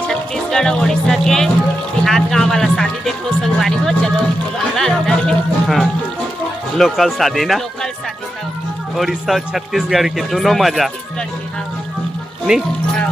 छत्तीसगढ़ और उड़ीसा के देहात गांव वाला शादी देखो संगवारी हो। चलो अंदर में। हाँ, लोकल शादी ना, लोकल शादी था। उड़ीसा और छत्तीसगढ़ की दोनों मजा छत्तीसगढ़ की। हाँ नहीं। हाँ।